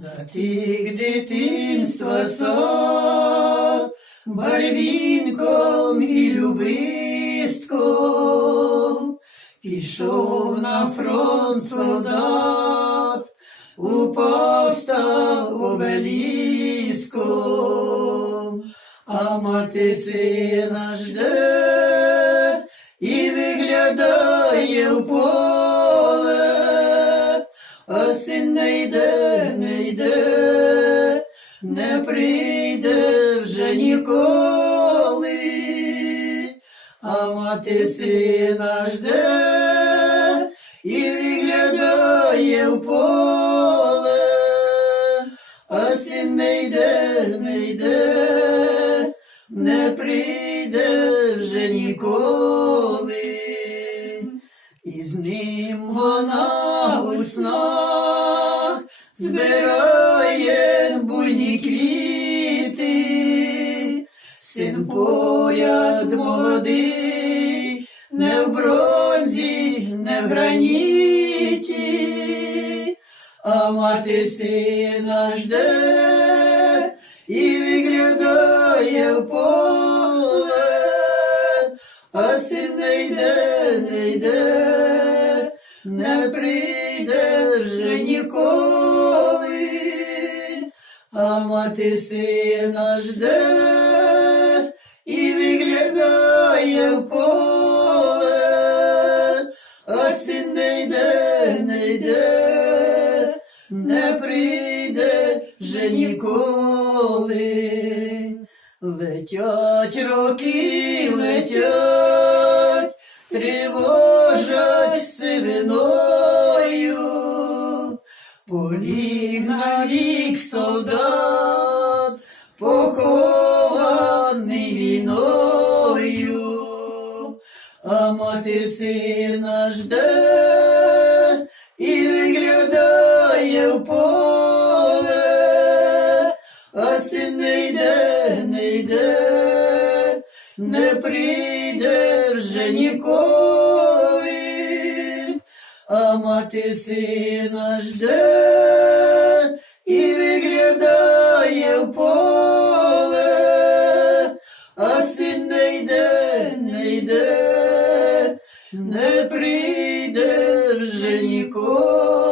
Затих дитинства сад, барвінком і любистком, пішов на фронт солдат, упав став обеліском, а мати сина жде і виглядає в поле, а син не йде, не не прийде вже ніколи, а мати сина жде і виглядає в поле, а син не йде, не йде, не прийде вже ніколи, і з ним вона у снах збирає буйні квіти, син поряд молодий, не в бронзі, не в граніті, а мати сина жде і виглядає в поле, а син не йде, не йде, не прийде вже ніколи, а мати сина жде і виглядає в поле, а син не йде, не йде, не прийде вже ніколи. Летять роки, летять, тривожать сивиною, поліг навік солдат, похований війною, а мати сина жде і виглядає в поле, а син не йде, не йде, не прийде вже ніколи, а мати сина жде і виглядає в поле, а син не йде, не йде, не прийде вже ніколи.